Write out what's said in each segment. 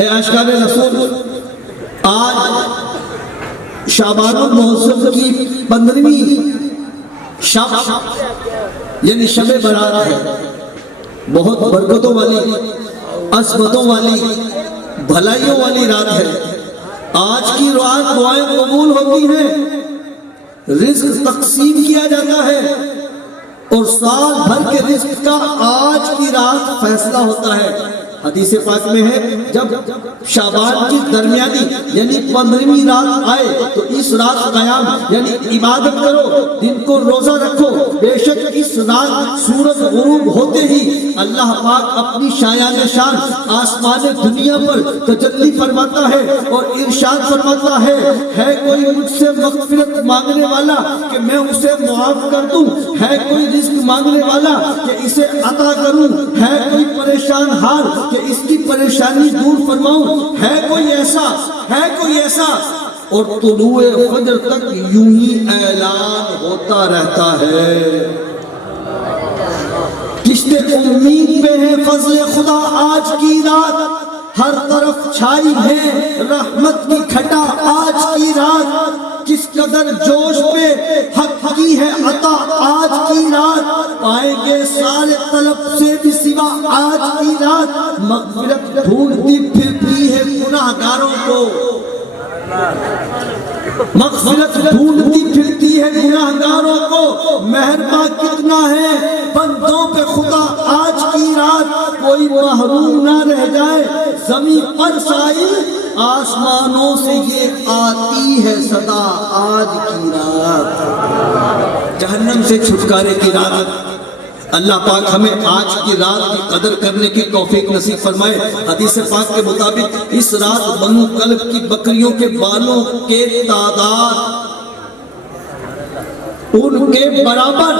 اے عاشقان رسول، آج شعبان المعظم کی 15ویں شب یعنی شب برات ہے، بہت برکتوں والی، عظمتوں والی، بھلائیوں والی رات ہے۔ آج کی رات دعائیں قبول ہوتی ہیں، رزق تقسیم کیا جاتا ہے، اور سال بھر کے رزق کا آج کی رات فیصلہ ہوتا ہے۔ حدیث پاک میں ہے جب شعبان کی درمیانی یعنی 15ویں رات آئے تو اس رات قیام یعنی عبادت کرو، دن کو روزہ رکھو، بے شک اس رات سورج غروب ہوتے ہی اللہ پاک اپنی شایان شان آسمان دنیا پر تجلی فرماتا ہے اور ارشاد فرماتا ہے کوئی مجھ سے مغفرت مانگنے والا کہ میں اسے معاف کر دوں، ہے کوئی رزق مانگنے والا کہ اسے عطا کروں، ہے کوئی پریشان حال کہ اس کی پریشانی دور فرماؤں، ہے کوئی ایسا، اور طلوع فجر تک یوں ہی اعلان ہوتا رہتا ہے۔ کشت امید پہ ہے فضل خدا آج کی رات، ہر طرف چھائی ہے رحمت کی کھٹا آج کی رات، کس قدر جوش پہ حق کی ہے عطا آج کی رات، پائیں گے سارے طلب سے بھی سوا آج کی رات، مغفرت ڈھونڈتی پھرتی ہے گناہگاروں کو، مغفرت ڈھونڈتی پھرتی ہے گناہگاروں کو، مہرباں کتنا ہے بندوں پہ خدا آج کی رات، کوئی محروم نہ رہ جائے زمین پر سائل، آسمانوں سے یہ آتی ہے صدا آج کی رات۔ جہنم سے چھٹکارے کی رات، اللہ پاک ہمیں آج کی رات کی قدر کرنے کی توفیق نصیب فرمائے۔ حدیث پاک کے مطابق اس رات بنو کلب کی بکریوں کے بالوں کے تعداد ان کے برابر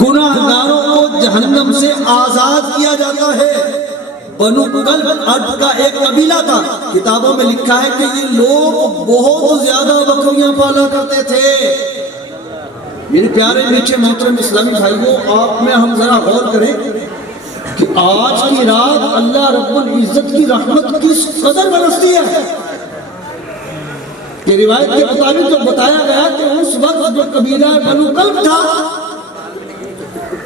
گناہگاروں کو جہنم سے آزاد کیا جاتا ہے۔ بنو کلب عرب کا ایک قبیلہ تھا، کتابوں میں لکھا ہے کہ یہ لوگ بہت زیادہ بکریاں پالا کرتے تھے۔ میرے پیارے میٹھے محترم اسلامی بھائیوں، آپ میں ہم ذرا غور کریں کہ آج کی رات اللہ رب العزت کی رحمت کس قدر برستی ہے کہ روایت کے مطابق تو بتایا گیا کہ اس وقت جو قبیلہ بنو کلب تھا،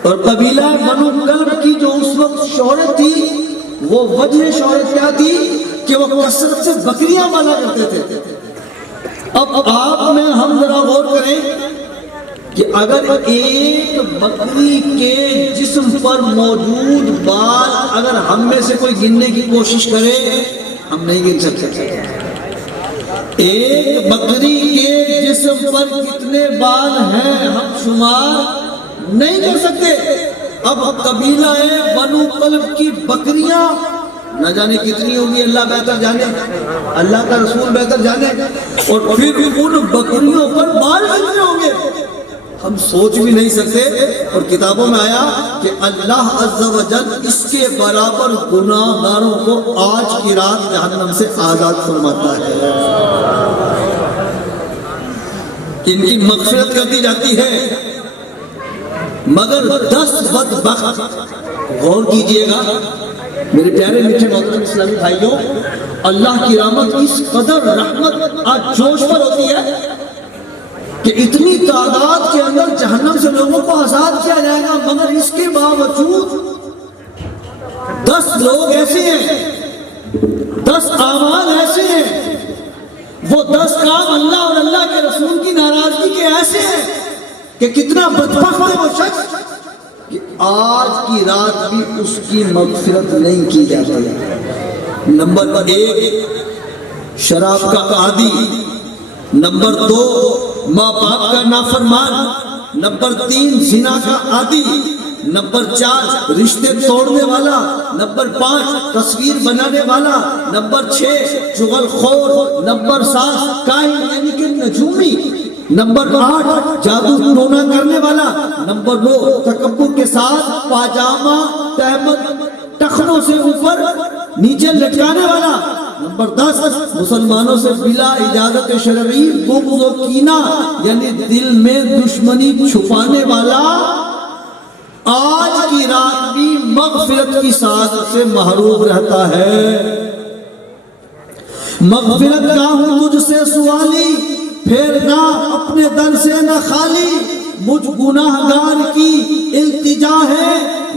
اور قبیلہ بنو کلب کی جو اس وقت شہرت تھی، وہ وجہ شہرت کیا تھی کہ وہ کثرت سے بکریاں پالا کرتے تھے۔ اب آپ میں ہم ذرا غور کریں کہ اگر ایک بکری کے جسم پر موجود بال اگر ہم میں سے کوئی گننے کی کوشش کرے، ہم نہیں گن سکتے۔ ایک بکری کے جسم پر کتنے بال ہیں ہم شمار نہیں کر سکتے۔ اب قبیلہ بنو کلب کی بکریاں نہ جانے کتنی ہوگی، اللہ بہتر جانے، اللہ کا رسول بہتر جانے، اور پھر ان بکریوں پر بال کتنے ہوں گے ہم سوچ بھی نہیں سکتے۔ اور کتابوں میں آیا کہ اللہ عز و جل اس کے برابر گناہگاروں کو آج کی رات جہنم سے آزاد فرماتا ہے، ان کی مغفرت کر دی جاتی ہے۔ مگر 10 بدبخت، غور کیجئے گا میرے پیارے میٹھے محترم اسلامی بھائیوں، اللہ کی رحمت اس قدر رحمت آج جوش پر ہوتی ہے کہ اتنی تعداد کے اندر جہنم سے لوگوں کو آزاد کیا جائے گا، مگر اس کے باوجود 10 لوگ ایسے ہیں، 10 اعمال ایسے ہیں، وہ 10 کام اللہ اور اللہ کے رسول کی ناراضگی کے ایسے ہیں کہ کتنا بدبخت ہے وہ شخص کہ آج کی رات بھی اس کی مغفرت نہیں کی جاتی ہے۔ نمبر 1 شراب کا عادی، نمبر 2 ماں باپ کا نافرمان، نمبر 3 زنا کا عادی، نمبر 4 رشتے توڑنے والا، نمبر 5 تصویر بنانے والا، نمبر 6 چغل خور، نمبر 7 کاہن یعنی کہ نجومی، نمبر 8 جادو ٹونا کرنے والا، نمبر 9 تکبر کے ساتھ پاجامہ تہمت ٹخنوں سے اوپر نیچے لٹکانے والا، نمبر 10 مسلمانوں سے بلا اجازت شرعی بغض و کینہ یعنی دل میں دشمنی چھپانے والا آج کی رات بھی مغفرت کی سعادت سے محروم رہتا ہے۔ مغفرت کا ہوں تجھ سے سوالی، پھیرنا اپنے در سے نہ خالی، مجھ گناہگار کی التجا ہے،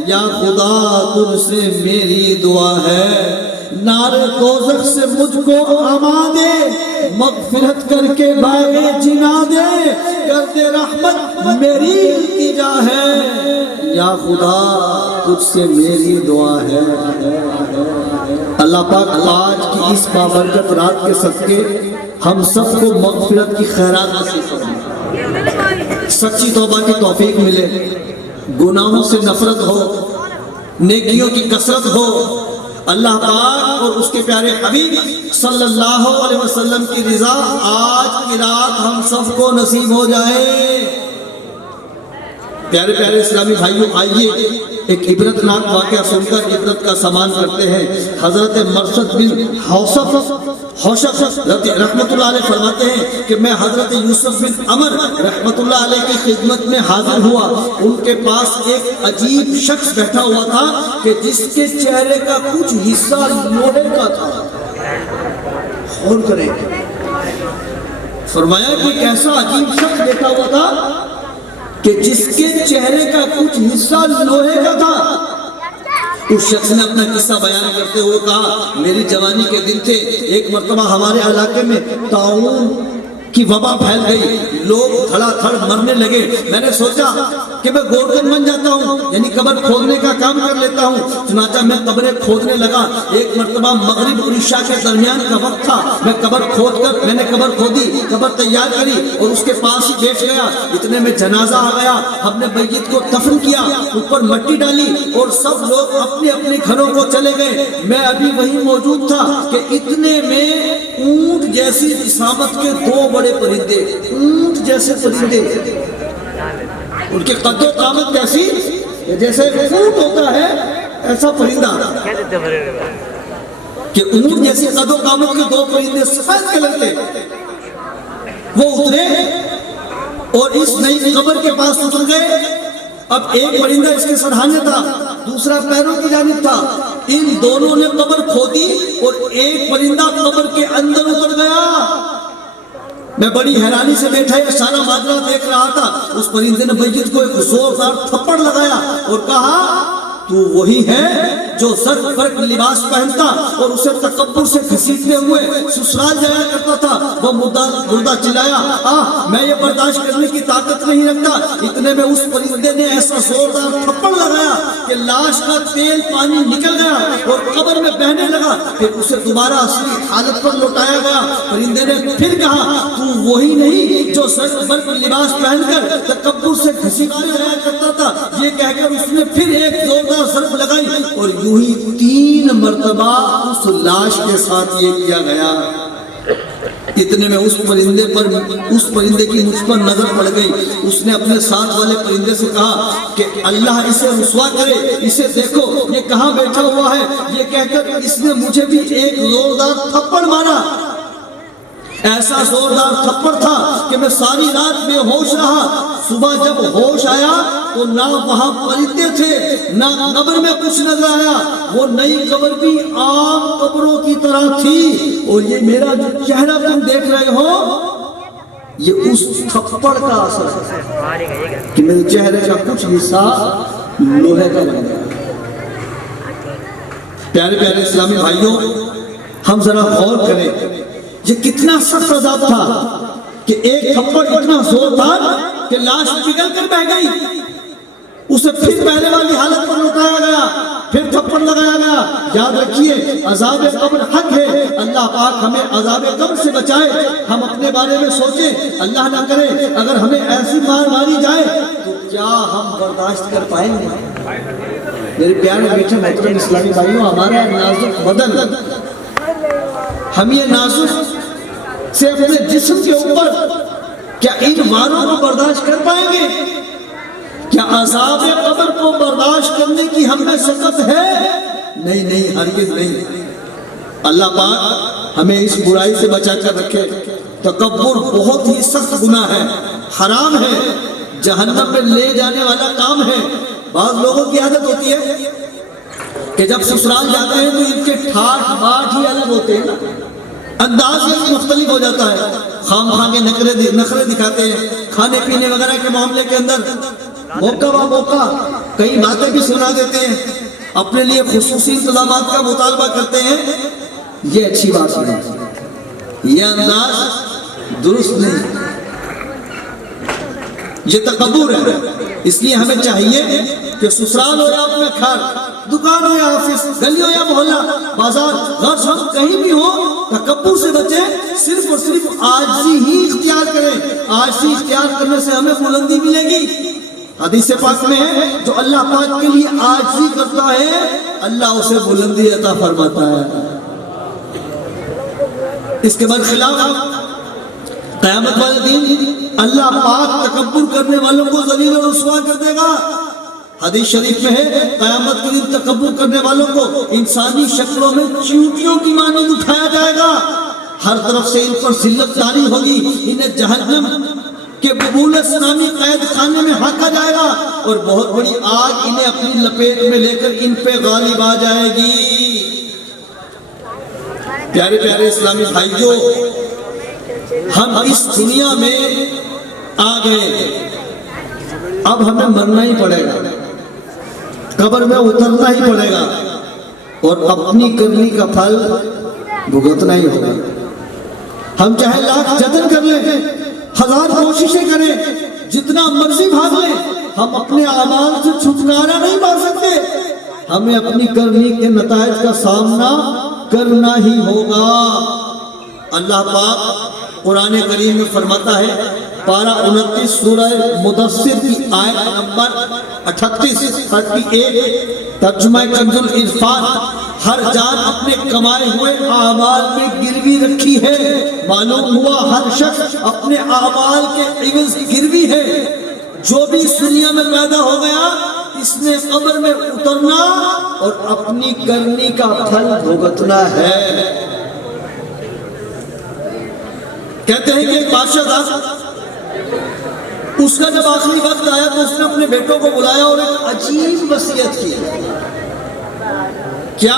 یا خدا تجھ سے میری دعا ہے، نار دوزخ سے مجھ کو اما دے، مغفرت کر کے باغ جنا دے، کر دے رحمت میری التجا ہے، یا خدا تجھ سے میری دعا ہے۔ اللہ پاک آج کی اس بابرکت رات کے صدقے ہم سب کو مغفرت کی خیرات نصیب فرمائے، سچی توبہ کی توفیق ملے، گناہوں سے نفرت ہو، نیکیوں کی کثرت ہو، اللہ پاک اور اس کے پیارے حبیب صلی اللہ علیہ وسلم کی رضا آج کی رات ہم سب کو نصیب ہو جائے۔ پیارے پیارے اسلامی بھائیوں، آئیے ایک عبرتناک واقعہ سن کر عبرت کا سامان کرتے ہیں۔ حضرت مرثد بن حوشب رحمت اللہ علیہ فرماتے ہیں کہ میں حضرت یوسف بن عمر رحمت اللہ علیہ کی خدمت میں حاضر ہوا، ان کے پاس ایک عجیب شخص بیٹھا ہوا تھا کہ جس کے چہرے کا کچھ حصہ لوہے کا تھا۔ غور کریں، فرمایا کہ ایک ایسا عجیب شخص بیٹھا ہوا تھا کہ جس کے چہرے کا کچھ حصہ لوہے کا تھا۔ اس شخص نے اپنا قصہ بیان کرتے ہوئے کہا، میری جوانی کے دن تھے، ایک مرتبہ ہمارے علاقے میں طاعون کی وبا پھیل گئی، لوگ دھڑا دھڑ مرنے لگے، میں نے سوچا کہ میں گورکن بن جاتا ہوں، یعنی قبر کھودنے کا کام کر لیتا ہوں۔ چنانچہ میں قبریں کھودنے لگا، ایک مرتبہ مغرب اور عشاء کے درمیان کا وقت تھا، میں نے قبر کھودی، قبر تیار کری اور اس کے پاس ہی بیٹھ گیا۔ اتنے میں جنازہ آ گیا، ہم نے میت کو دفن کیا، اوپر مٹی ڈالی اور سب لوگ اپنے اپنے گھروں کو چلے گئے، میں ابھی وہیں موجود تھا کہ اتنے میں اونٹ جیسی جسامت کے دو بڑے پرندے، اونٹ جیسے پرندے، ان کے قد و قامت کیسی، جیسے اونٹ ہوتا ہے ایسا پرندہ، کہ اونٹ جیسی قد و قامت کے دو پرندے سفید کلر کے، وہ اترے اور اس نئی قبر کے پاس اتر گئے۔ اب ایک پرندہ اس کے سرہانے تھا، دوسرا پیروں کی جانب تھا، ان دونوں نے قبر کھودی اور ایک پرندہ قبر کے اندر اتر گیا۔ میں بڑی حیرانی سے بیٹھا یہ سارا ماجرا دیکھ رہا تھا۔ اس پرندے نے میت کو ایک زوردار تھپڑ لگایا اور کہا، تو وہی ہے جو زرد فرق لباس پہنتا اور اسے تکبر سے گھسیٹتے ہوئے سسرال جایا کرتا تھا۔ وہ مردہ چلایا، میں یہ برداشت کرنے کی طاقت نہیں رکھتا۔ اتنے میں اس پرندے نے ایسا زوردار تھپڑ لگایا کہ لاش کا تیل پانی نکل گیا اور قبر میں بہنے لگا، پھر اسے دوبارہ اصلی حالت پر لوٹایا گیا۔ پرندے نے پھر کہا، تو وہی نہیں جو زرد فرق لباس پہن کر تکبر سے گھسیٹتے جایا کرتا تھا۔ یہ کہہ کر اس نے پھر ایک زوردار ضرب لگائی اور یوں ہی 3 مرتبہ اس لاش کے ساتھ یہ کیا گیا۔ اتنے میں اس پرندے کی مجھ پر نظر پڑ گئی۔ اس نے اپنے ساتھ والے پرندے سے کہا کہ اللہ اسے رسوا کرے، اسے دیکھو یہ کہاں بیٹھا ہوا ہے۔ یہ کہہ کر اس نے مجھے بھی ایک زوردار تھپڑ مارا، ایسا زوردار تھپڑ تھا کہ میں ساری رات بے ہوش رہا۔ صبح جب ہوش آیا تو نہ وہاں پرندے تھے نہ قبر میں کچھ نظر آیا، وہ نئی قبر بھی عام قبروں کی طرح تھی، اور یہ میرا جو چہرہ تم دیکھ رہے ہو یہ اس تھپڑ کا اثر ہے کہ میرے چہرے کا کچھ حصہ لوہے کا بن گیا۔ پیارے پیارے اسلامی بھائیوں، ہم ذرا غور کریں، یہ کتنا سخت عذاب تھا کہ ایک تھپڑ اتنا زور تھا کہ لاش پگھل کر بہ گئی، اسے پھر پہلے والی حالت پر لوٹایا گیا، پھر تھپڑ لگایا گیا۔ یاد رکھیے عذاب قبر حق ہے، اللہ پاک ہمیں عذاب قبر سے بچائے۔ ہم اپنے بارے میں سوچیں، اللہ نہ کرے اگر ہمیں ایسی مار ماری جائے تو کیا ہم برداشت کر پائیں گے؟ میرے پیارے میٹھے محترم اسلامی بھائیوں، ہمارا نازک بدن، ہم یہ نازک سے اپنے جسم کے اوپر کیا ان واروں کو برداشت کر پائیں گے؟ کیا عذاب قبر کو برداشت کرنے کی ہم میں شکت ہے؟ نہیں، ہرگز نہیں۔ اللہ پاک ہمیں اس برائی سے بچا کر رکھے۔ تکبر بہت ہی سخت گناہ ہے، حرام ہے، جہنم میں لے جانے والا کام ہے۔ بعض لوگوں کی عادت ہوتی ہے کہ جب سسرال جاتے ہیں تو ان کے ٹھاٹ باٹ ہی الگ ہوتے ہیں نا، انداز ایک مختلف ہو جاتا ہے، خام خواہ کے نخرے دکھاتے ہیں کھانے پینے وغیرہ کے معاملے کے اندر، موقع با موقع کئی باتیں بھی سنا دیتے ہیں، اپنے لیے خصوصی انتظامات کا مطالبہ کرتے ہیں. یہ اچھی بات نہیں، یہ انداز درست نہیں، یہ تکبر ہے. اس لیے ہمیں چاہیے کہ سسرال ہو یا اپنا گھر، دکان ہو یا آفس، گلی ہو یا محلہ، بازار، غرض ہم کہیں بھی ہو، تکبر سے بچیں، صرف اور صرف عاجزی ہی اختیار کریں. عاجزی اختیار کرنے سے ہمیں بلندی ملے گی. حدیث پاک میں ہے جو اللہ پاک کے لیے عاجزی کرتا ہے اللہ اسے بلندی عطا فرماتا ہے. اس کے برخلاف قیامت والے دن اللہ پاک تکبر کرنے والوں کو ذلیل اور رسوا کر دے گا. حدیث شریف میں ہے قیامت کے دن تکبر کرنے والوں کو انسانی شکلوں میں چیونٹیوں کی مانند اٹھایا جائے گا. ہر طرف سے ان پر ذلت طاری ہوگی، انہیں جہنم کے ببولس نامی قید خانے میں ہانکا جائے گا اور بہت بڑی آگ انہیں اپنی لپیٹ میں لے کر ان پہ غالب آ جائے گی. پیارے پیارے اسلامی بھائیوں، ہم اس دنیا میں آ گئے، اب ہمیں مرنا ہی پڑے گا، قبر میں اترنا ہی پڑے گا اور اپنی کرنی کا پھل بھگتنا ہی ہوگا. ہم چاہے لاکھ جتن کر لیں، ہزار کوششیں کریں، جتنا مرضی بھاگ لیں، ہم اپنے اعمال سے چھٹکارا نہیں پا سکتے. ہمیں اپنی کرنی کے نتائج کا سامنا کرنا ہی ہوگا. اللہ پاک قرآن کریم میں فرماتا ہے، پارہ 29 سورہ مدثر کی آیت نمبر 38 ترجمہ کنز العرفان، ہر جان اپنے کمائے ہوئے اعمال میں گروی رکھی ہے. معلوم ہوا ہر شخص اپنے اعمال کے عوض گروی ہے. جو بھی اس دنیا میں پیدا ہو گیا اس نے قبر میں اترنا اور اپنی کرنی کا پھل بھگتنا ہے. کہتے ہیں کہ ایک بادشاہ تھا، اس کا جب آخری وقت آیا تو اس نے اپنے بیٹوں کو بلایا اور ایک عجیب وصیت کی. کیا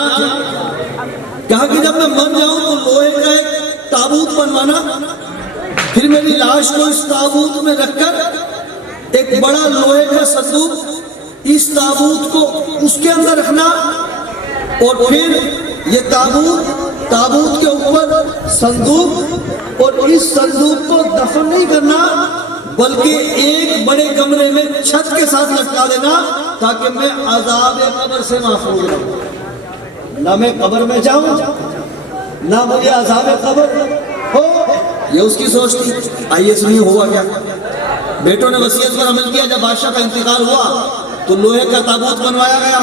کہا کہ جب میں مر جاؤں تو لوہے کا ایک تابوت بنوانا، پھر میری لاش کو اس تابوت میں رکھ کر ایک بڑا لوہے کا صندوق اس تابوت کو اس کے اندر رکھنا، اور پھر یہ تابوت کے اوپر صندوق، اور اس صندوق کو دفن نہیں کرنا بلکہ ایک بڑے کمرے میں چھت کے ساتھ لٹکا دینا تاکہ میں عذاب قبر سے محفوظ رہوں. نہ میں قبر میں جاؤں نہ مجھے عذاب قبر ہو. یہ اس کی سوچ تھی. آئیے سنیے ہوا کیا. بیٹوں نے وصیت پر عمل کیا. جب بادشاہ کا انتقال ہوا تو لوہے کا تابوت بنوایا گیا،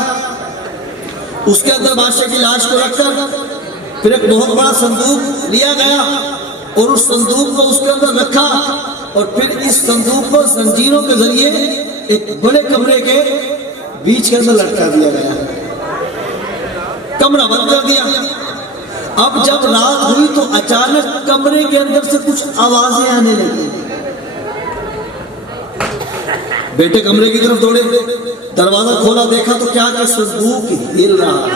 اس کے اندر بادشاہ کی لاش کو رکھ کر پھر ایک بہت بڑا صندوق لیا گیا اور اس صندوق کو اس کے اندر رکھا، اور پھر اس صندوق کو زنجیروں کے ذریعے ایک بڑے کمرے کے بیچ کے اندر لٹکا دیا گیا، کمرہ بند کر دیا. اب جب رات ہوئی تو اچانک کمرے کے اندر سے کچھ آوازیں آنے لگی. بیٹے کمرے کی طرف دوڑے، دروازہ کھولا، دیکھا تو کیا کہ صندوق ہل رہا.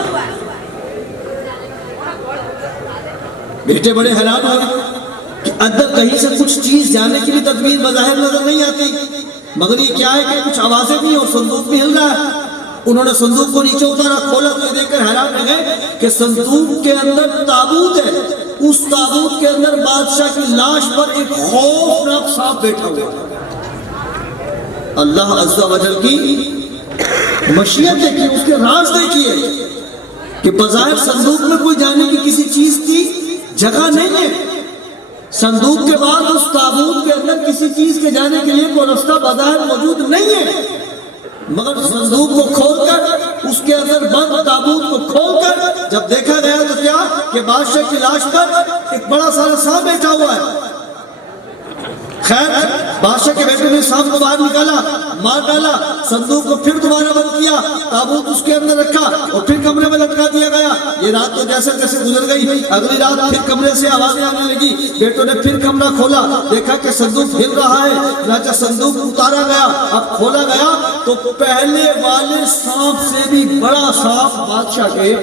بیٹے بڑے حیران ہوئے کہ اندر کہیں سے کچھ چیز جانے کی بھی تدبیر بظاہر نظر نہیں آتی، مگر یہ کیا ہے کہ کچھ آوازیں بھی اور صندوق بھی ہل رہا ہے. انہوں نے صندوق کو نیچے اتارا، کھولا تو دیکھ کر حیران رہ گئے کہ صندوق کے اندر تابوت ہے. اس تابوت کے اندر بادشاہ کی لاش پر ایک خوفناک سانپ بیٹھا ہوا. اللہ عز و جل کی مشیت دیکھیے، اس کے راز دیکھیے کہ بظاہر صندوق میں کوئی جانے کی کسی چیز کی جگہ نہیں ہے. صندوق کے بعد اس تابوت کے اندر کسی چیز کے جانے کے لیے کوئی رستہ بظاہر موجود نہیں ہے، مگر صندوق کو کھول کر اس کے اندر بند تابوت کو کھول کر جب دیکھا گیا تو کیا کہ بادشاہ کی لاش پر ایک بڑا سارا سانپ بیٹھا ہوا ہے. خیر بادشاہ کے بیٹے نے سانپ کو باہر نکالا، مار ڈالا، صندوق کو پھر دوبارہ بند کیا، تابوت اس کے اندر رکھا اور پھر کمرے میں لٹکا دیا گیا. یہ رات تو جیسے جیسے گزر گئی، اگلی رات پھر کمرے سے آوازیں آنے لگی. بیٹوں نے پھر کمرہ کھولا، دیکھا کہ صندوق ہل رہا ہے. چنانچہ صندوق اتارا گیا. اب کھولا گیا تو پہلے والے سانپ سے بھی بڑا سانپ بادشاہ کے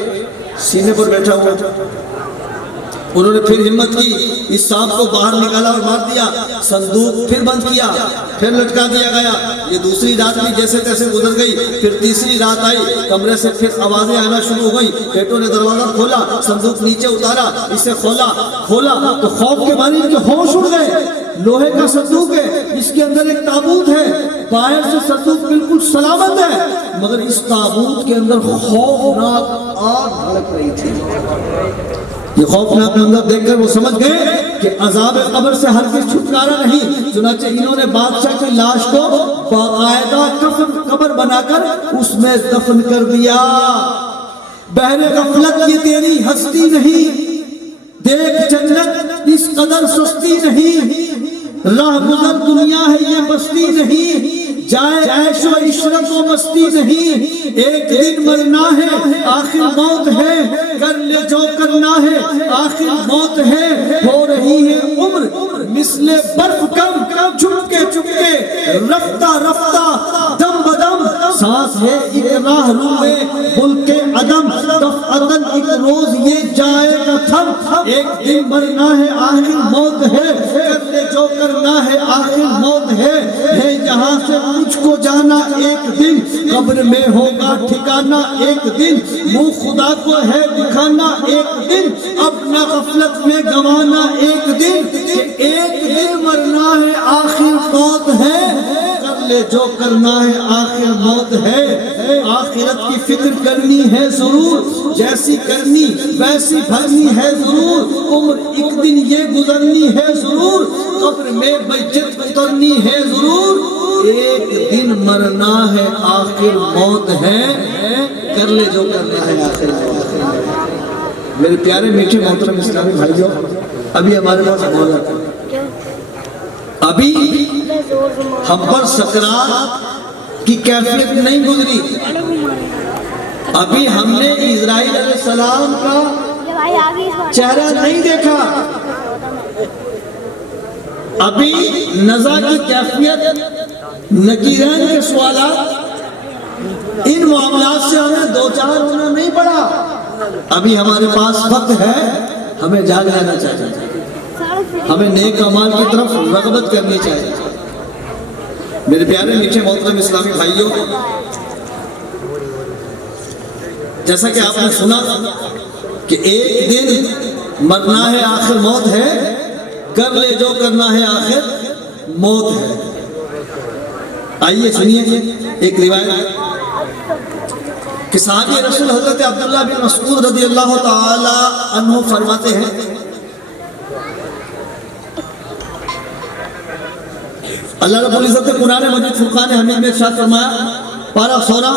سینے پر بیٹھا ہوا. انہوں نے پھر ہمت کی، اس سانپ کو باہر نکالا اور مار دیا، صندوق پھر بند کیا، پھر لٹکا دیا گیا۔ یہ دوسری رات بھی جیسے تیسے گزر گئی، پھر تیسری رات آئی، کمرے سے پھر آوازیں آنا شروع ہوئی، بیٹوں نے دروازہ کھولا، صندوق نیچے اتارا، اسے کھولا تو خوف کے مارے ان کے ہوش اڑ گئے۔ لوہے کا صندوق ہے، اس کے اندر ایک تابوت ہے، باہر سے صندوق بالکل سلامت ہے، مگر اس تابوت کے اندر خوفناک آگ بھڑک رہی تھی۔ یہ خوفناک منظر دیکھ کر وہ سمجھ گئے کہ عذاب قبر سے ہرگز چھٹکارا نہیں، چنانچہ انہوں نے بادشاہ کی لاش کو باقاعدہ قبر بنا کر اس میں دفن کر دیا۔ بہر غفلت یہ تیری ہستی نہیں، دیکھ جنت اس قدر سستی نہیں، راہ گزر دنیا ہے یہ بستی نہیں، جائے عیش و عشرت و مستی نہیں، ایک دن مرنا ہے آخر موت ہے، کر لے جو کرنا ہے آخر موت ہے، ہو رہی ہے عمر مثل برف کم، چپکے چپکے رفتہ رفتہ دم بدم، سانس ہے ایک راہ روئے ملک عدم، دفعتاً ایک روز یہ جائے گا تھم، ایک دن مرنا ہے آخر موت ہے، کر لے جو کرنا ہے آخر موت ہے یہاں سے مجھ کو جانا ایک دن، قبر میں ہوگا ٹھکانا ایک دن، منہ خدا کو ہے دکھانا ایک دن، اپنا غفلت میں گوانا ایک دن، کہ ایک دن مرنا ہے آخر موت ہے، کر لے جو کرنا ہے آخر موت ہے، آخرت کی فکر کرنی ہے ضرور، جیسی کرنی ویسی بھرنی ہے ضرور، عمر ایک دن یہ گزرنی ہے ضرور، قبر میں بیجت اترنی ہے ضرور، ایک دن مرنا ہے آخر موت ہے، کر لے جو کرنا ہے آخر موت ہے۔ میرے پیارے میٹھے محترم اسلامی بھائیوں، ابھی ہمارے پاس مولا ابھی ہم پر سکرات کی کیفیت نہیں گزری، ابھی ہم نے اسرائیل علیہ السلام کا چہرہ نہیں دیکھا، ابھی نزا کی کیفیت، نکیرین کے سوالات، ان معاملات سے ہمیں دو چار ہونا نہیں پڑا، ابھی ہمارے پاس وقت ہے، ہمیں جاگ جانا چاہیے، ہمیں نیک اعمال کی طرف رغبت کرنی چاہیے۔ میرے پیارے میٹھے محترم اسلامی بھائیوں، جیسا کہ آپ نے سنا کہ ایک دن مرنا ہے آخر موت ہے، کر لے جو کرنا ہے آخر موت ہے۔ آئیے سنیے ایک روایت کہ صحابی رسول حضرت عبداللہ بن مسعود رضی اللہ تعالی عنہ فرماتے ہیں، اللہ رب العزت نے قرآن مجید فرقان حمید میں ارشاد فرمایا، پارہ 16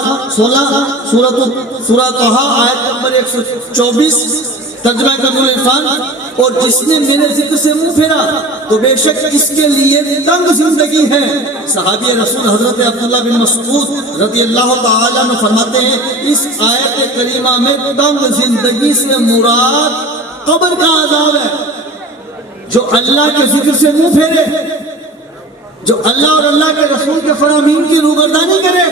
سورہ طہ آیت نمبر 124، ترجمہ کامل عرفان، اور جس نے میرے ذکر سے منہ پھیرا تو بے شک اس کے لیے تنگ زندگی ہے۔ صحابی رسول حضرت عبداللہ بن مسعود رضی اللہ تعالیٰ عنہ فرماتے ہیں، اس آیت کریمہ میں تنگ زندگی سے مراد قبر کا عذاب ہے۔ جو اللہ کے ذکر سے منہ پھیرے، جو اللہ اور اللہ کے رسول کے فرامین کی روگردانی کرے،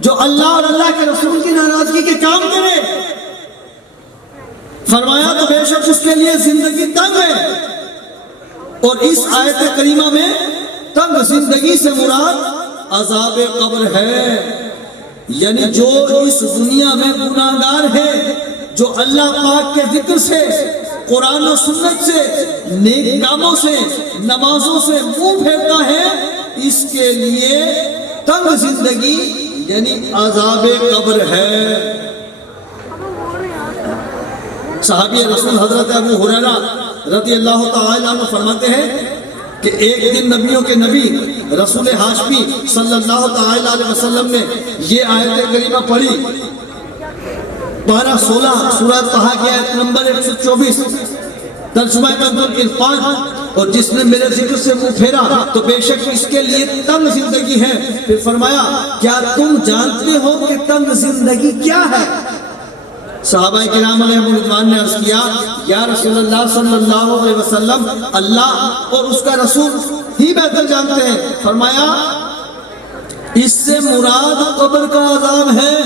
جو اللہ اور اللہ کے رسول کی ناراضگی کے کام کرے، فرمایا تو بے شک اس کے لیے زندگی تنگ ہے۔ اور اس آیت کریمہ میں تنگ زندگی سے مراد عذاب قبر ہے، یعنی جو اس دنیا میں گناہگار ہے، جو اللہ پاک کے ذکر سے، قرآن و سنت سے، نیک کاموں سے، نمازوں سے منہ پھیرتا ہے، اس کے لیے تنگ زندگی یعنی عذاب قبر ہے۔ صحابی رسول حضرت ابو ہریرہ رضی اللہ تعالی عنہ فرماتے ہیں کہ ایک دن نبیوں کے نبی رسول ہاشمی صلی اللہ تعالی علیہ وسلم نے یہ آیت کریمہ پڑھی، پارہ 16 سورہ طہ کی آیت نمبر 124، ترجمہ کامل عرفان، اور جس نے میرے ذکر سے منہ پھیرا تو بے شک اس کے لیے تنگ زندگی ہے۔ پھر فرمایا، کیا تم جانتے ہو کہ تنگ زندگی کیا ہے؟ صحابہ کرام علیہ رضوان نے عرض کیا، یا رسول اللہ صلی اللہ علیہ وسلم، اللہ اور اس کا رسول ہی بہتر جانتے ہیں۔ فرمایا، اس سے مراد قبر کا عذاب ہے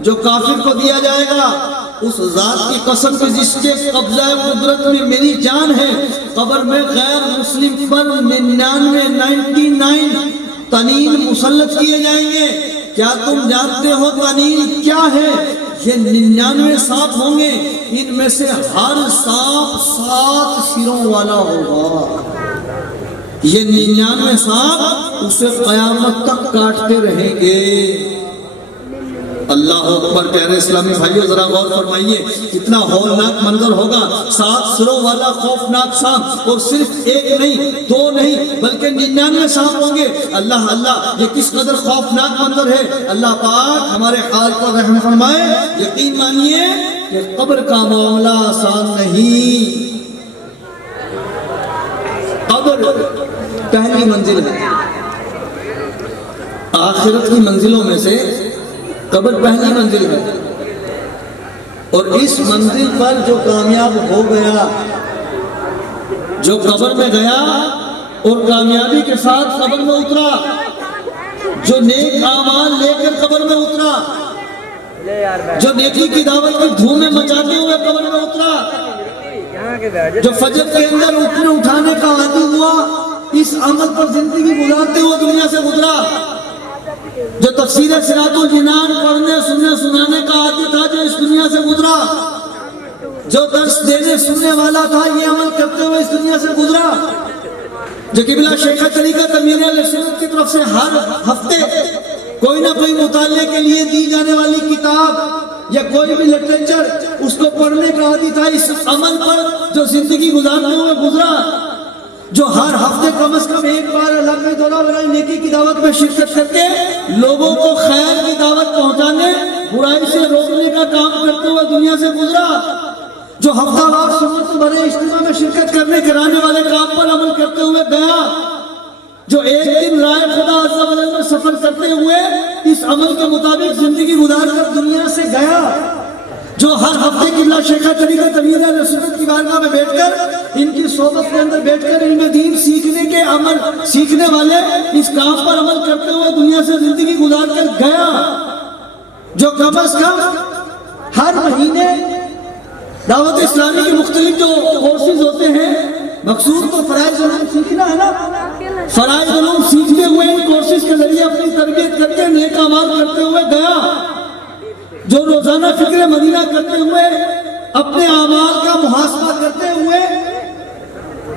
جو کافر کو دیا جائے گا، اس ذات کی قسم کہ جس کے قبضہ قدرت میں میری جان ہے، قبر میں غیر مسلم پر 99 طنین مسلط کیے جائیں گے۔ کیا تم جانتے ہو طنین کیا ہے؟ یہ 99 سانپ ہوں گے، ان میں سے ہر سانپ 7 سروں والا ہوگا۔ یہ 99 سانپ اسے قیامت تک کاٹتے رہیں گے۔ اللہ اکبر۔ پیارے اسلامی بھائیو ذرا غور فرمائیے، کتنا ہولناک منظر ہوگا۔ 7 سروں والا خوفناک سانپ، اور صرف ایک نہیں، 2 نہیں، بلکہ 99 سانپ ہوں گے۔ اللہ اللہ، یہ کس قدر خوفناک منظر ہے۔ اللہ پاک ہمارے حال پر رحم فرمائے۔ یقین مانیے کہ قبر کا معاملہ آسان نہیں۔ قبر پہلی منزل ہے، آخرت کی منزلوں میں سے قبر پہلی منزل ہے، اور اس منزل پر جو کامیاب ہو گیا، جو قبر میں گیا اور کامیابی کے ساتھ قبر میں اترا، جو نیک اعمال لے کر قبر میں اترا، جو نیکی کی دعوت کی دھومیں مچاتے ہوئے قبر میں اترا، جو فجر کے اندر اٹھنے اٹھانے کا عادی ہوا، اس عمل پر زندگی گزارتے ہوئے دنیا سے گزرا، جو تفسیر صراط الجنان پڑھنے سننے سنانے کا عادی تھا، جو اس دنیا سے گزرا، جو درس دینے سننے والا تھا، یہ عمل کرتے ہوئے اس دنیا سے گزرا، جو قبلہ شیخ طریقہ امیر اہل سنت کی طرف سے ہر ہفتے کوئی نہ کوئی مطالعے کے لیے دی جانے والی کتاب یا کوئی بھی لٹریچر اس کو پڑھنے کا عادی تھا، اس عمل پر جو زندگی گزارتے ہوئے گزرا، جو ہر ہفتے کم از کم ایک بار اللہ کی دولہ برائی نیکی کی دعوت میں شرکت کر کے لوگوں کو خیر کی دعوت پہنچانے، برائی سے روکنے کا کام کرتے ہوئے دنیا سے گزرا، جو ہفتہ وار سنت بڑے اجتماع میں شرکت کرنے کرانے والے کام پر عمل کرتے ہوئے گیا، جو ایک دن رائے خدا عز و جل میں سفر کرتے ہوئے اس عمل کے مطابق زندگی گزار کر دنیا سے گیا، جو ہر ہفتے قبلہ شیخ طریقہ امیر اہل سنت کی بارگاہ میں بیٹھ کر ان کی صحبت کے اندر بیٹھ کر علم دین سیکھنے کے عمل سیکھنے والے اس کام پر عمل کرتے ہوئے دنیا سے زندگی گزار کر گیا، جو کم از کم ہر مہینے دعوت اسلامی کے مختلف جو کورسز ہوتے ہیں، مقصود تو فرائض علوم سیکھنا ہے نا، فرائض علوم سیکھتے ہوئے ان کورسز کے ذریعے اپنی تربیت کر کے نیک اعمال کرتے ہوئے گیا، جو روزانہ فکر مدینہ کرتے ہوئے اپنے اعمال کا محاسبہ کرتے ہوئے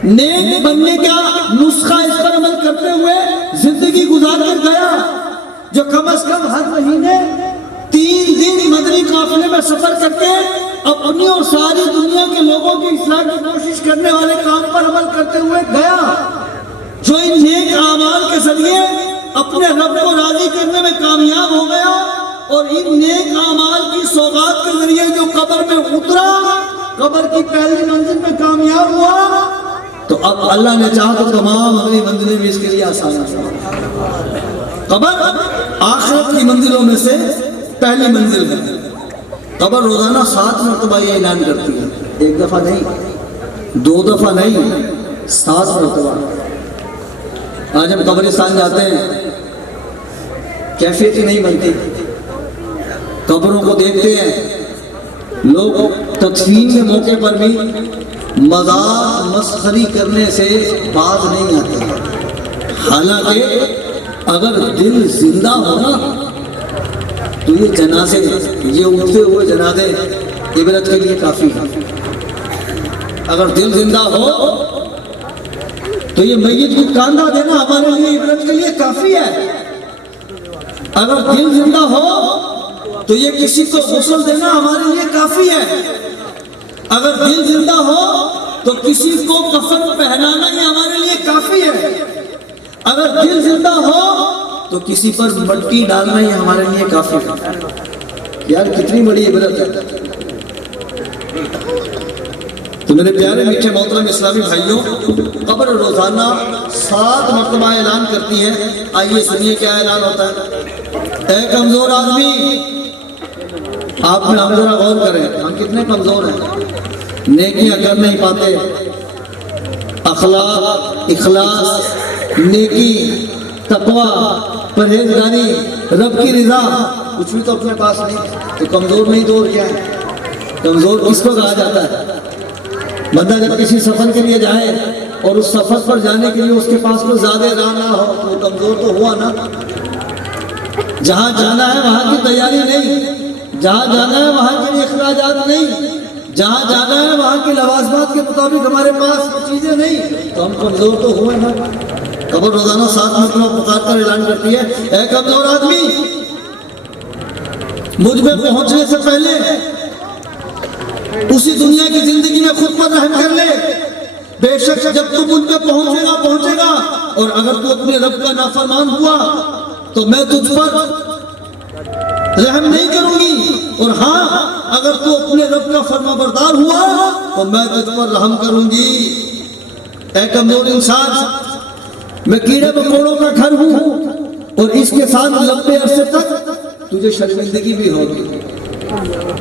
نیک بننے کا نسخہ اس پر عمل کرتے ہوئے زندگی گزار کر گیا، جو کم از کم ہر مہینے 3 دن مدنی قافلے میں سفر کر کے اپنی اور ساری دنیا کے لوگوں کی اصلاح کی کوشش کرنے والے کام پر عمل کرتے ہوئے گیا، جو ان نیک اعمال کے ذریعے اپنے رب کو راضی کرنے میں کامیاب ہو گیا، اور ان نیک اعمال کی سوغات کے ذریعے جو قبر میں اترا، قبر کی پہلی منزل میں کامیاب ہوا، تو اب اللہ نے چاہا تو تمام اگلی منزلیں بھی اس کے لیے آسان ہیں۔ قبر آخرت کی منزلوں میں سے پہلی منزل ہے۔ قبر روزانہ 7 مرتبہ یہ اعلان کرتی ہے، 1 دفعہ نہیں، 2 دفعہ نہیں، 7 مرتبہ۔ آج ہم قبرستان جاتے ہیں، کیفیت ہی نہیں بنتی، قبروں کو دیکھتے ہیں، لوگ تدفین کے موقع پر بھی مذاق مسخری کرنے سے باز نہیں آتے، حالانکہ اگر دل زندہ ہونا تو یہ جنازے، یہ اٹھتے ہوئے جنازے عبرت کے لیے کافی ہے۔ اگر دل زندہ ہو تو یہ میت کو کاندھا دینا ہمارے لیے عبرت کے لیے کافی ہے۔ اگر دل زندہ ہو تو یہ کسی کو غسل دینا ہمارے لیے کافی ہے۔ اگر دل زندہ ہو تو کسی کو کفن پہنانا ہی ہمارے لیے کافی ہے۔ اگر دل زندہ ہو تو کسی پر مٹی ڈالنا ہی ہمارے لیے کافی ہے۔ یار کتنی بڑی عبرت ہے۔ تو میرے پیارے میٹھے محترم اسلامی بھائیوں، قبر روزانہ 7 مرتبہ اعلان کرتی ہے۔ آئیے سنیے کیا اعلان ہوتا ہے۔ اے کمزور آدمی، آپ میں ہم ذرا غور کریں، ہم کتنے کمزور ہیں، نیکیاں کر نہیں پاتے، اخلاق، اخلاص، نیکی، تقوی، پرہیزگاری، رب کی رضا کچھ بھی تو اپنے پاس نہیں، تو کمزور نہیں تو اور کیا ہے۔ کمزور کس کو کہا جاتا ہے؟ بندہ جب کسی سفر کے لیے جائے اور اس سفر پر جانے کے لیے اس کے پاس کوئی زیادہ راہ نہ ہو تو وہ کمزور تو ہوا نا۔ جہاں جانا ہے وہاں کی تیاری نہیں، جہاں جانا ہے وہاں کے لیے اخراجات نہیں، جہاں جانا ہے وہاں کی لوازمات کے مطابق ہمارے پاس وہ چیزیں نہیں، تو ہم کمزور تو ہوئے نا۔ قبر روزانہ 7 مرتبہ پکار کر اعلان کرتی ہے، اے کمزور آدمی، مجھ میں پہنچنے سے پہلے اسی دنیا کی زندگی میں خود پر رحم کر لے، بے شک جب تو مجھ پہ پہنچے گا اور اگر تو اپنے رب کا نافرمان ہوا تو میں تجھ پر رحم نہیں کروں گی، اور ہاں اگر تو اپنے رب کا فرما بردار ہوا تو میں تجھ پر رحم کروں گی۔ اے کمزور انسان، میں کیڑے مکوڑوں کا گھر ہوں اور اس کے ساتھ لمبے عرصے تک تجھے شرمندگی بھی ہوگی۔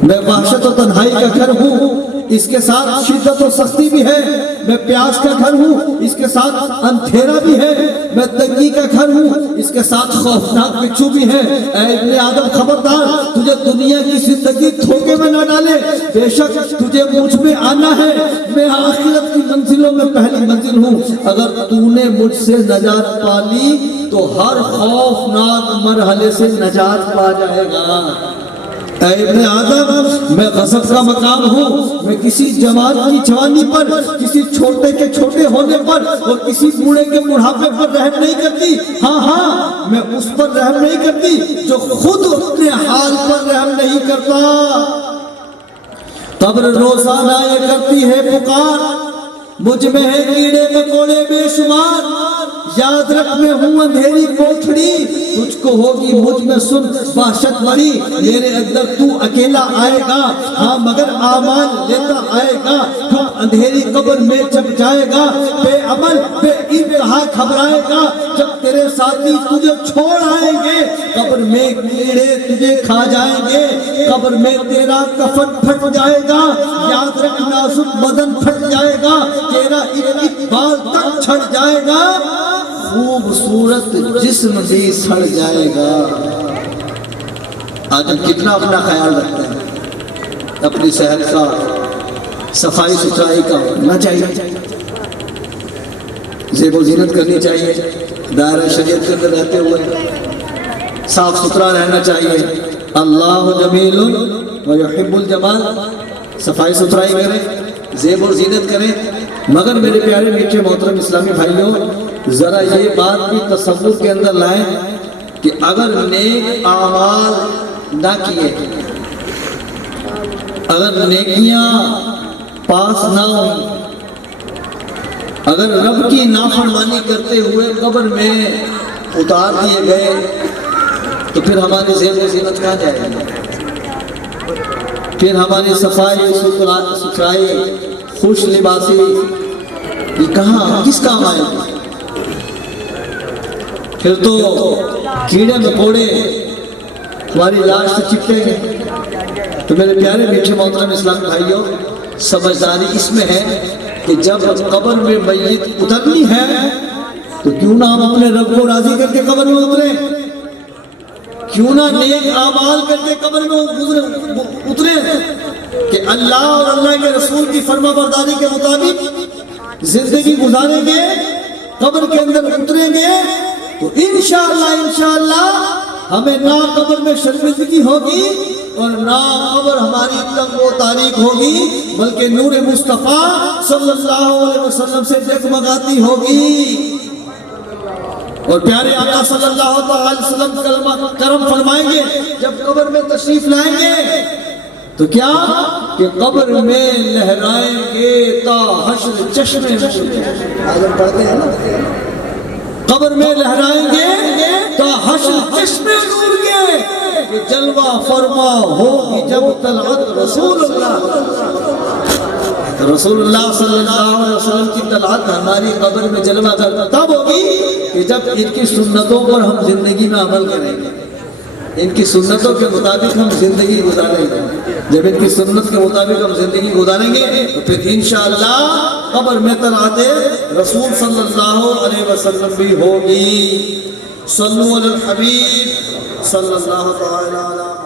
میں وحشت و تنہائی کا گھر ہوں، اس کے ساتھ شدت و سختی بھی ہے۔ میں پیاس کا گھر ہوں، اس کے ساتھ اندھیرا بھی ہے۔ میں تنگی کا گھر ہوں، اس کے ساتھ خوفناک بچھو بھی ہے۔ اے ابن آدم خبردار، تجھے دنیا کی زندگی دھوکے میں نہ ڈالے، بے شک تجھے مجھ میں آنا ہے۔ میں آخرت کی منزلوں میں پہلی منزل ہوں، اگر تو نے مجھ سے نجات پا لی تو ہر خوفناک مرحلے سے نجات پا جائے گا۔ اے ابن آدم، میں غضب کا مقام ہوں، میں کسی جوان کی جوانی پر، کسی چھوٹے کے چھوٹے ہونے پر اور کسی بوڑھے کے بڑھاپے پر رحم نہیں کرتی۔ ہاں میں اس پر رحم نہیں کرتی جو خود اپنے حال پر رحم نہیں کرتا۔ قبر روزانہ یہ کرتی ہے پکار، مجھ میں ہے کیڑے مکوڑے بے شمار، یاد رکھ میں ہوں اندھیری کوٹھڑی، تجھ کو ہوگی مجھ میں سن وحشت بڑی، میرے اندر تو اکیلا آئے گا، ہاں مگر اعمال لیتا آئے گا، ہم اندھیری قبر میں جب جائے گا، بے عمل بے انتہا گھبرائے گا، جب تیرے ساتھی تجھے چھوڑ آئیں گے، قبر میں کیڑے تجھے کھا جائیں گے، قبر میں تیرا کفن پھٹ جائے گا، یاد رکھ نازک بدن پھٹ جائے گا، تیرا ایک بال تک چھڑ جائے گا، خوبصورت جسم بھی سڑ جائے گا۔ آج ہم کتنا اپنا خیال رکھتے ہیں، اپنی صحت کا، صفائی ستھرائی کا ہونا چاہیے، زیب و زینت کرنی چاہیے، دائرہ شریعت کے اندر رہتے ہوئے صاف ستھرا رہنا چاہیے۔ اللہ جمیل و یحب الجمال، صفائی ستھرائی کریں، زیب و زینت کریں، مگر میرے پیارے میٹھے محترم اسلامی بھائیوں، ذرا یہ بات بھی تصور کے اندر لائیں کہ اگر نیک اعمال نہ کیے، اگر نیکیاں پاس نہ ہوں، اگر رب کی نافرمانی کرتے ہوئے قبر میں اتار دیے گئے تو پھر ہماری زیب و زینت کہاں جائے گی؟ پھر ہماری صفائی ستھرائی خوش لباسی یہ کہاں کس کام آئے گی؟ پھر تو کیڑے مکوڑے ہماری لاش سے چپکیں گے۔ تو میرے پیارے میٹھے محترم اسلامی بھائیوں، سمجھداری اس میں ہے کہ جب قبر میں میت اترنی ہے تو کیوں نہ ہم اپنے رب کو راضی کر کے قبر میں اتریں، کیوں نہ نیک اعمال کر کے قبر میں اتریں کہ اللہ اور اللہ کے رسول کی فرما برداری کے مطابق زندگی گزاریں گے، قبر کے اندر اتریں گے تو انشاءاللہ ہمیں نہ قبر میں شرمندگی ہوگی اور نہ قبر ہماری تنگ و تاریک ہوگی، بلکہ نور مصطفیٰ صلی اللہ علیہ وسلم سے جگمگاتی ہوگی۔ اور پیارے آقا صلی اللہ علیہ وسلم کرم فرمائیں گے، جب قبر میں تشریف لائیں گے تو کیا کہ قبر میں لہرائیں گے تا حشر چشمے آدم پڑھتے ہیں نا، قبر میں لہرائیں گے تا حشر چشمے نور کے، کہ جلوہ فرما ہوگی جب طلعت رسول اللہ صلی اللہ علیہ وسلم کی طلعت ہماری قبر میں جلوہ تب ہوگی کہ جب ان کی سنتوں پر ہم زندگی میں عمل کریں گے، ان کی سنتوں کے مطابق ہم زندگی گزاریں گے۔ جب ان کی سنت کے مطابق ہم زندگی گزاریں گے تو پھر انشاءاللہ قبر میں طلعت رسول صلی اللہ علیہ وسلم بھی ہوگی۔ صلو علی الحبیب صلی اللہ تعالی علیہ